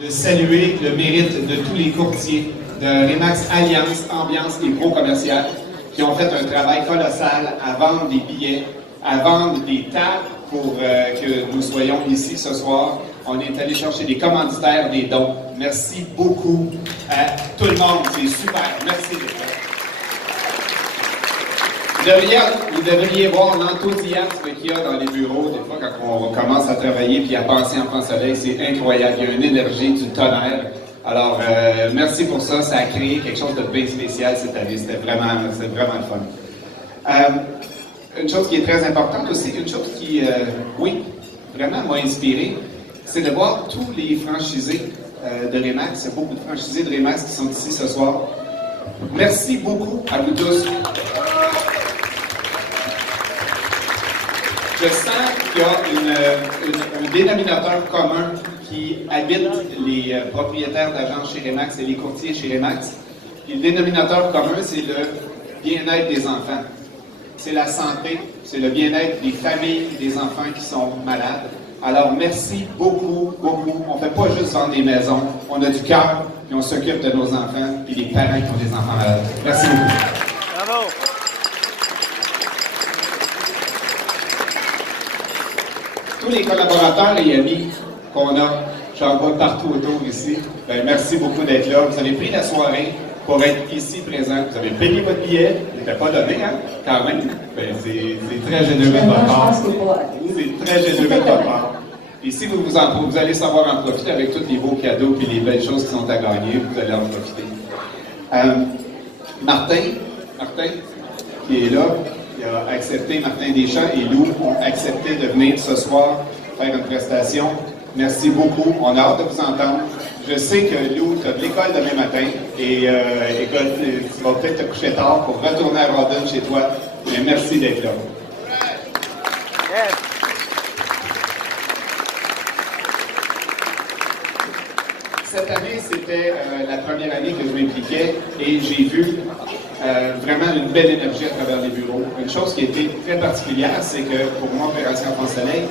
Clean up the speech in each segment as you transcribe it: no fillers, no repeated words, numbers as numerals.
De saluer le mérite de tous les courtiers de Remax Alliance, Ambiance et Pro Commercial qui ont fait un travail colossal à vendre des billets, à vendre des tables pour que nous soyons ici ce soir. On est allé chercher des commanditaires, des dons. Merci beaucoup à tout le monde, c'est super. Merci d'être là. Vous devriez voir l'enthousiasme qu'il y a dans les bureaux, des fois quand on commence à travailler puis à penser en France soleil, c'est incroyable. Il y a une énergie du tonnerre. Alors, merci pour ça. Ça a créé quelque chose de bien spécial cette année. C'était vraiment le fun. Une chose qui est très importante aussi, une chose qui, oui, vraiment m'a inspiré, c'est de voir tous les franchisés de Remax. Il y a beaucoup de franchisés de Remax qui sont ici ce soir. Merci beaucoup à vous tous. Je sens qu'il y a un dénominateur commun qui habite les propriétaires d'agences chez Remax et les courtiers chez Remax. Et le dénominateur commun, c'est le bien-être des enfants. C'est la santé, c'est le bien-être des familles et des enfants qui sont malades. Alors, merci beaucoup, beaucoup. On ne fait pas juste vendre des maisons, on a du cœur, puis on s'occupe de nos enfants, puis des parents qui ont des enfants malades. Merci beaucoup. Bravo! Tous les collaborateurs et amis qu'on a, j'en vois partout autour ici, ben, merci beaucoup d'être là. Vous avez pris la soirée pour être ici présent. Vous avez payé votre billet. Il n'était pas donné, hein, quand même. Ben, c'est très généreux de votre part. C'est très généreux de votre part. Et si vous allez savoir en profiter avec tous les beaux cadeaux et les belles choses qui sont à gagner, vous allez en profiter. Martin, qui est là, qui a accepté, Martin Deschamps et Lou ont accepté de venir ce soir faire une prestation. Merci beaucoup. On a hâte de vous entendre. Je sais que Lou, tu as de l'école demain matin et écoute, tu vas peut-être te coucher tard pour retourner à Rawdon chez toi. Mais merci d'être là. Yes. Cette année, c'était la première année que je m'impliquais et j'ai vu vraiment une belle énergie à travers les bureaux. Une chose qui était très particulière, c'est que pour moi, Opération France Soleil,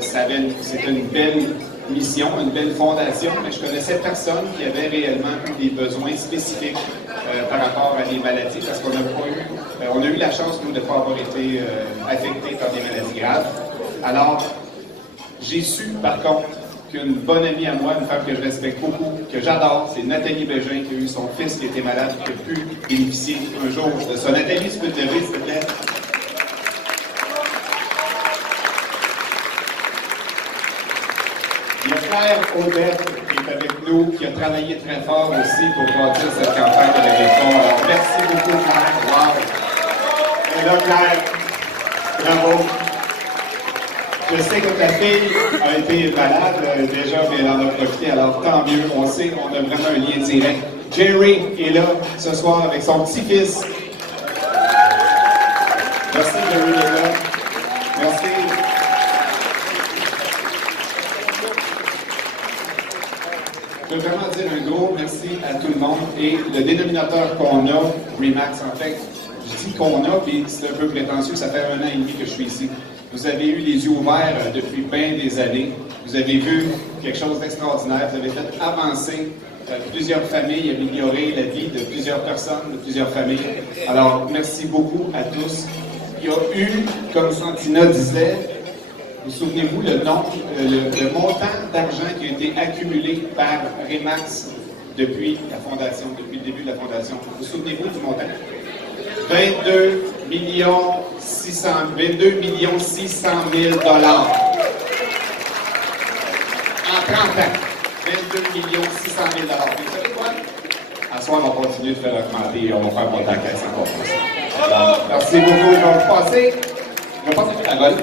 c'était une belle mission, une belle fondation, mais je connaissais personne qui avait réellement eu des besoins spécifiques par rapport à des maladies, parce qu'on a eu la chance, nous, de ne pas avoir été affectés par des maladies graves. Alors, j'ai su, par contre, qu'une bonne amie à moi, une femme que je respecte beaucoup, que j'adore, c'est Nathalie Bégin, qui a eu son fils qui était malade, qui a pu bénéficier un jour de ça. Nathalie, tu peux te lever, s'il te plaît? Il y a Claire Aubert qui est avec nous, qui a travaillé très fort aussi pour bâtir cette campagne de la réforme. Alors, merci beaucoup, Claire. Wow! Et là, Claire, bravo! Je sais que ta fille a été malade déjà, mais elle en a profité, alors tant mieux. On sait qu'on a vraiment un lien direct. Jerry est là ce soir avec son petit-fils. Merci, Jerry est là. Merci. Je veux vraiment dire un gros merci à tout le monde. Et le dénominateur qu'on a, Remax, en fait, je dis qu'on a, puis c'est un peu prétentieux, ça fait 1 an et demi que je suis ici. Vous avez eu les yeux ouverts depuis bien des années. Vous avez vu quelque chose d'extraordinaire. Vous avez fait avancer plusieurs familles, améliorer la vie de plusieurs personnes, de plusieurs familles. Alors, merci beaucoup à tous. Il y a eu, comme Santina disait, vous souvenez-vous le montant d'argent qui a été accumulé par Remax depuis la fondation, depuis le début de la fondation. Vous souvenez-vous du montant? 22 600 000 $. En 30 ans. 22 600 000 $. Vous savez quoi? À ce soir, on va continuer de faire augmenter et on va faire monter la caisse encore plus. Alors, merci beaucoup. Je vais passer la parole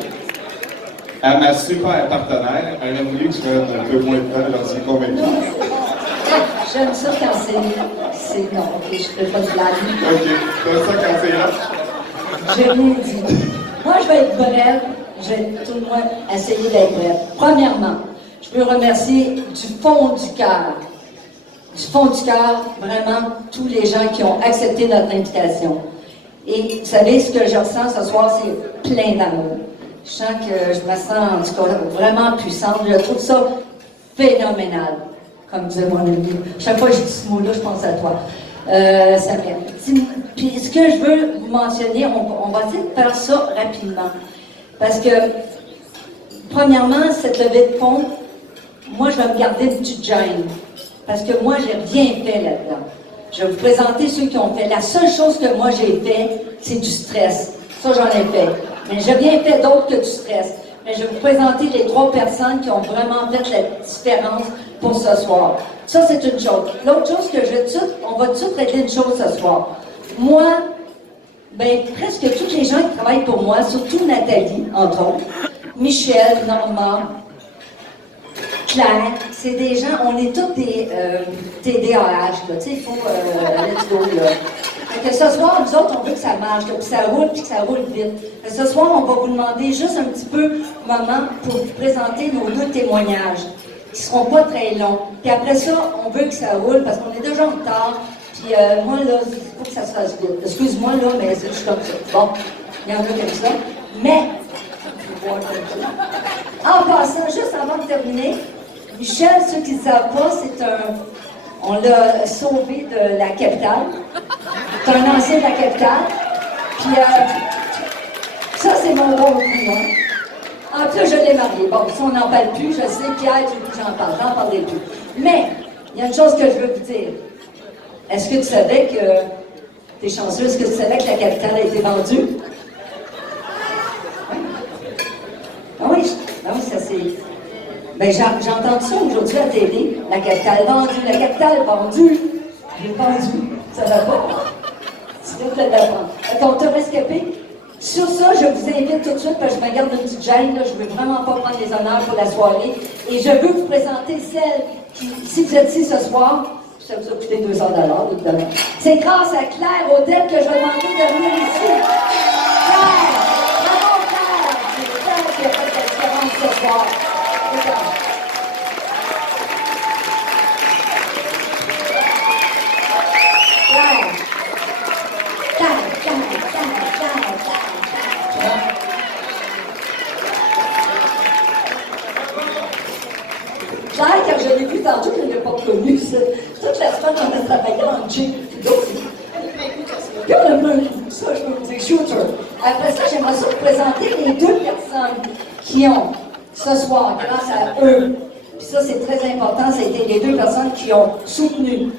à ma super partenaire. Elle a voulu que je fasse un peu moins de temps, j'en suis convaincu. J'aime ça quand c'est non, ok, je fais pas de blague. Ok, t'aimes ça quand c'est là? J'ai rien dit. Moi, je vais être brève. Je vais tout le moins essayer d'être brève. Premièrement, je veux remercier du fond du cœur, vraiment, tous les gens qui ont accepté notre invitation. Et vous savez, ce que je ressens ce soir, c'est plein d'amour. Je sens que je me sens, en tout cas, vraiment puissante. Je trouve ça phénoménal, comme disait mon ami. Chaque fois que je dis ce mot-là, je pense à toi. Samuel. Puis ce que je veux vous mentionner, on va essayer de faire ça rapidement. Parce que, premièrement, cette levée de fonds, moi, je vais me garder une petite gêne. Parce que moi, j'ai rien fait là-dedans. Je vais vous présenter ceux qui ont fait. La seule chose que moi, j'ai fait, c'est du stress. Ça, j'en ai fait. Mais j'ai rien fait d'autre que du stress. Mais je vais vous présenter les 3 personnes qui ont vraiment fait la différence pour ce soir. Ça, c'est une chose. L'autre chose que on va tout de suite régler une chose ce soir. Moi, ben, presque tous les gens qui travaillent pour moi, surtout Nathalie, entre autres, Michel, Normand, Claire, c'est des gens, on est tous des TDAH, là, tu sais, il faut let's go, là. Fait que ce soir, nous autres, on veut que ça marche, là, puis ça roule, puis que ça roule vite. Fait que ce soir, on va vous demander juste un petit peu, moment, pour vous présenter nos 2 témoignages, qui seront pas très longs. Puis après ça, on veut que ça roule, parce qu'on est déjà en retard, puis moi, là, il faut que ça se fasse vite. Excuse-moi, là, mais c'est juste comme ça. Bon, il y en a comme ça. Mais, en passant, juste avant de terminer, Michel, ceux qui ne savent pas, on l'a sauvé de la capitale. C'est un ancien de la capitale. Puis, ça, c'est mon bon coup, hein. En plus, je l'ai marié. Bon, si on n'en parle plus, je sais, Pierre, tu veux que j'en parlerai plus. Mais, il y a une chose que je veux vous dire. Est-ce que tu savais que, t'es chanceux, est-ce que tu savais que la capitale a été vendue? Ah oui, ça c'est... Ben, j'ai entendu ça aujourd'hui à la télé. La capitale vendue, la capitale vendue. J'ai vendu. Ça va pas? C'est là que tu l'apprends. On t'a rescapé. Sur ça, je vous invite tout de suite, parce que je me garde une petite gêne, là, je ne veux vraiment pas prendre les honneurs pour la soirée. Et je veux vous présenter celle qui, si vous êtes ici ce soir, ça vous a coûté 200 $, évidemment. C'est grâce à Claire Audet que je vais demander de venir ici. Claire! Bravo, Claire! C'est Claire qui a fait la différence ce soir. Regarde. Claire, quand je l'ai vu tantôt, je ne l'ai pas connue. Toute la semaine, on a travaillé en jeep. Puis on a mis un coup. Ça, je peux vous dire, shooter. Après ça, j'aimerais ça vous présenter les 2 personnes qui ont, ce soir, grâce à eux, puis ça, c'est très important, c'était les 2 personnes qui ont soutenu